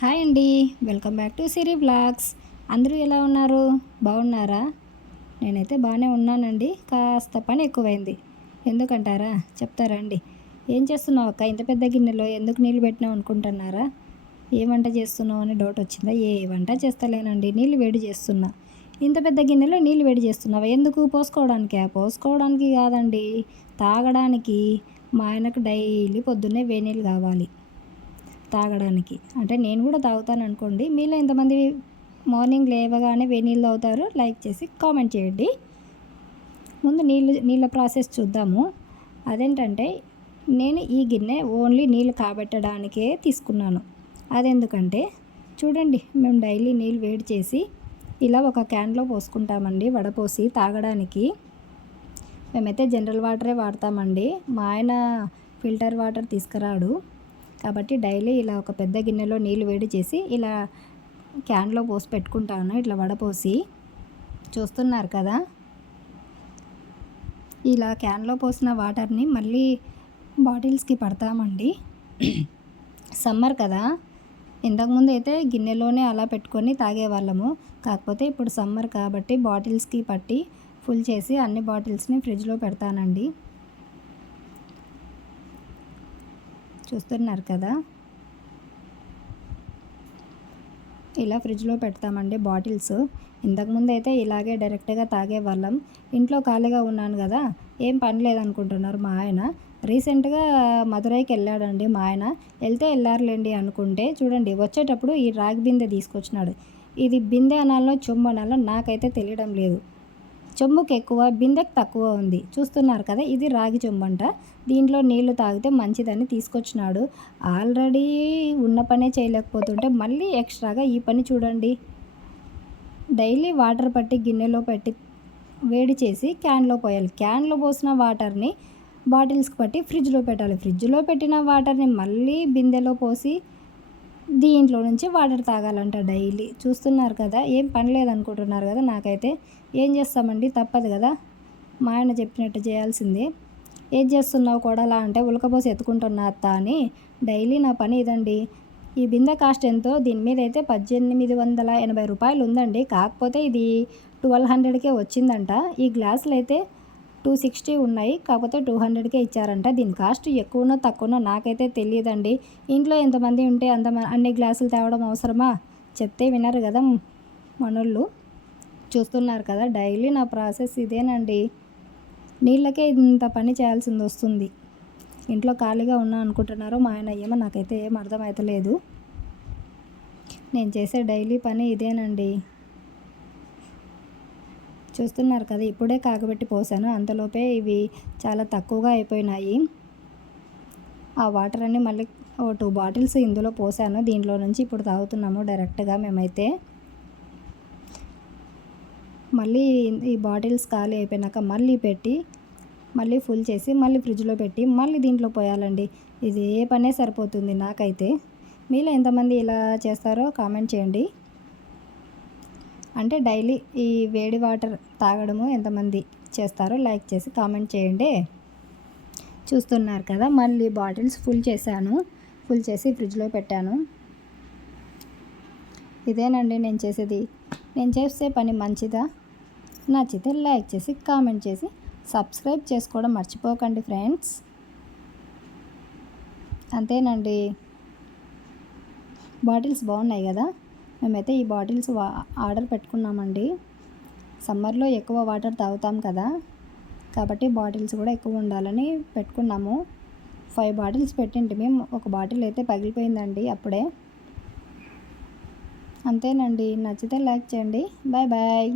Hi అండి. Welcome back to Siri blogs. అందరూ ఎలా ఉన్నారు? బాగున్నారా? నేనైతే బాగానే ఉన్నానండి. కాస్త పని ఎక్కువైంది. ఎందుకంటారా? చెప్తారా అండి? ఏం చేస్తున్నావు అక్క? ఇంత పెద్ద గిన్నెలో ఎందుకు నీళ్ళు పెట్టినావు అనుకుంటున్నారా? ఏ వంట చేస్తున్నావు అని డౌట్ వచ్చిందా? ఏ వంట చేస్తలేనండి. నీళ్ళు వేడి చేస్తున్నా. ఇంత పెద్ద గిన్నెలో నీళ్ళు వేడి చేస్తున్నావా? ఎందుకు? పోసుకోవడానికి? పోసుకోవడానికి కాదండి. తాగడానికి. మా ఆయనకు డైలీ పొద్దున్నే వేడి నీళ్ళు కావాలి. తాగడానికి. అంటే నేను కూడా తాగుతాను అనుకోండి. మీలో ఎంతమంది మార్నింగ్ లేవగానే వేనీళ్ళు నీళ్ళు తాగుతారు లైక్ చేసి కామెంట్ చేయండి. ముందు నీళ్ళు నీళ్ళ ప్రాసెస్ చూద్దాము. అదేంటంటే నేను ఈ గిన్నె ఓన్లీ నీళ్ళు కాబెట్టడానికే తీసుకున్నాను. అదెందుకంటే చూడండి మేము డైలీ నీళ్ళు వేడి చేసి ఇలా ఒక క్యాన్లో పోసుకుంటామండి వడపోసి తాగడానికి. మేమైతే జనరల్ వాటరే వాడతామండి. మా ఆయన ఫిల్టర్ వాటర్ తీసుకురాడు. కాబట్టి డైలీ ఇలా ఒక పెద్ద గిన్నెలో నీళ్ళు వేడి చేసి ఇలా క్యాన్లో పోసి పెట్టుకుంటాను ఇట్లా వడపోసి. చూస్తున్నారు కదా? ఇలా క్యాన్లో పోసిన వాటర్ని మళ్ళీ బాటిల్స్కి పడతామండి. సమ్మర్ కదా? ఇంతకుముందు అయితే గిన్నెలోనే అలా పెట్టుకొని తాగేవాళ్ళము. కాకపోతే ఇప్పుడు సమ్మర్ కాబట్టి బాటిల్స్కి పట్టి ఫుల్ చేసి అన్ని బాటిల్స్ని ఫ్రిడ్జ్లో పెడతానండి. చూస్తున్నారు కదా. ఇలా ఫ్రిడ్జ్లో పెడతామండి బాటిల్స్. ఇంతకుముందు అయితే ఇలాగే డైరెక్ట్గా తాగేవాళ్ళం ఇంట్లో ఖాళీగా ఉన్నాను కదా ఏం పని లేదనుకుంటున్నారు మా ఆయన. రీసెంట్గా మదురైకి వెళ్ళాడండి మా ఆయన. వెళ్తే వెళ్ళారులేండి అనుకుంటే చూడండి వచ్చేటప్పుడు ఈ రాగి బిందె తీసుకొచ్చినాడు. ఇది బిందె అనాలో చొమ్ము అనాలో నాకైతే తెలియడం లేదు. చెంబుకి ఎక్కువ బిందెకి తక్కువ ఉంది. చూస్తున్నారు కదా ఇది రాగి చెంబు అంట దీంట్లో నీళ్ళు తాగితే మంచిదని తీసుకొచ్చినాడు. ఆల్రెడీ ఉన్న పనే చేయలేకపోతుంటే మళ్ళీ ఎక్స్ట్రాగా ఈ పని చూడండి. డైలీ వాటర్ పట్టి గిన్నెలో పెట్టి వేడి చేసి క్యాన్లో పోయాలి. క్యాన్లో పోసిన వాటర్ని బాటిల్స్కి పట్టి ఫ్రిడ్జ్లో పెట్టాలి. ఫ్రిడ్జ్లో పెట్టిన వాటర్ని మళ్ళీ బిందెలో పోసి దీంట్లో నుంచి వాటర్ తాగాలంట డైలీ. చూస్తున్నారు కదా ఏం పని లేదనుకుంటున్నారు కదా నాకైతే. ఏం చేస్తామండి? తప్పదు కదా. మా ఆయన చెప్పినట్టు చేయాల్సింది. ఏం చేస్తున్నావు కొడలా అంటే ఉలకపోసి ఎత్తుకుంటున్నా అత్త అని. డైలీ నా పని ఇదండి. ఈ బిందె కాస్ట్ ఎంతో? దీని మీద అయితే పద్దెనిమిది వందల ఎనభై రూపాయలు ఉందండి. కాకపోతే ఇది ట్వెల్వ్ హండ్రెడ్కే వచ్చిందంట. ఈ గ్లాసులు అయితే టూ సిక్స్టీ ఉన్నాయి. కాకపోతే టూ హండ్రెడ్కే ఇచ్చారంట. దీని కాస్ట్ ఎక్కువనో తక్కువనో నాకైతే తెలియదండి. ఇంట్లో ఎంతమంది ఉంటే అంత అన్ని గ్లాసులు తేవడం అవసరమా? చెప్తే వినరు కదా మనోళ్ళు. చూస్తున్నారు కదా డైలీ నా ప్రాసెస్ ఇదేనండి. నీళ్ళకే ఇంత పని చేయాల్సింది వస్తుంది. ఇంట్లో ఖాళీగా ఉన్నా అనుకుంటున్నారో మా ఆయన ఏమో నాకైతే ఏం అర్థమవుతలేదు నేను చేసే డైలీ పని ఇదేనండి. చూస్తున్నారు కదా ఇప్పుడే కాగబెట్టి పోసాను. అంతలోపే ఇవి చాలా తక్కువగా అయిపోయినాయి. ఆ వాటర్ అన్ని మళ్ళీ ఓ టూ బాటిల్స్ ఇందులో పోసాను. దీంట్లో నుంచి ఇప్పుడు తాగుతున్నాము డైరెక్ట్గా మేమైతే. మళ్ళీ ఈ బాటిల్స్ ఖాళీ అయిపోయినాక మళ్ళీ పెట్టి మళ్ళీ ఫుల్ చేసి మళ్ళీ ఫ్రిడ్జ్లో పెట్టి మళ్ళీ దీంట్లో పోయాలండి. ఇది ఏ పనే సరిపోతుంది నాకైతే. మీలో ఎంతమంది ఇలా చేస్తారో కామెంట్ చేయండి. అంటే డైలీ ఈ వేడి వాటర్ తాగడము ఎంతమంది చేస్తారో లైక్ చేసి కామెంట్ చేయండి. చూస్తున్నారు కదా మళ్ళీ బాటిల్స్ ఫుల్ చేశాను. ఫుల్ చేసి ఫ్రిడ్జ్లో పెట్టాను. ఇదేనండి నేను చేసేది. నేను చేసే పని మంచిదా? నచ్చితే లైక్ చేసి కామెంట్ చేసి సబ్స్క్రైబ్ చేసుకోవడం మర్చిపోకండి ఫ్రెండ్స్. అంతేనండి. బాటిల్స్ బాగున్నాయి కదా? మేమైతే ఈ బాటిల్స్ ఆర్డర్ పెట్టుకున్నామండి. సమ్మర్లో ఎక్కువ వాటర్ తాగుతాం కదా. కాబట్టి బాటిల్స్ కూడా ఎక్కువ ఉండాలని పెట్టుకున్నాము. ఫైవ్ బాటిల్స్ పెట్టింటి మేము. ఒక బాటిల్ అయితే పగిలిపోయిందండి అప్పుడే. అంతేనండి. నచ్చితే లైక్ చేయండి. Bye bye.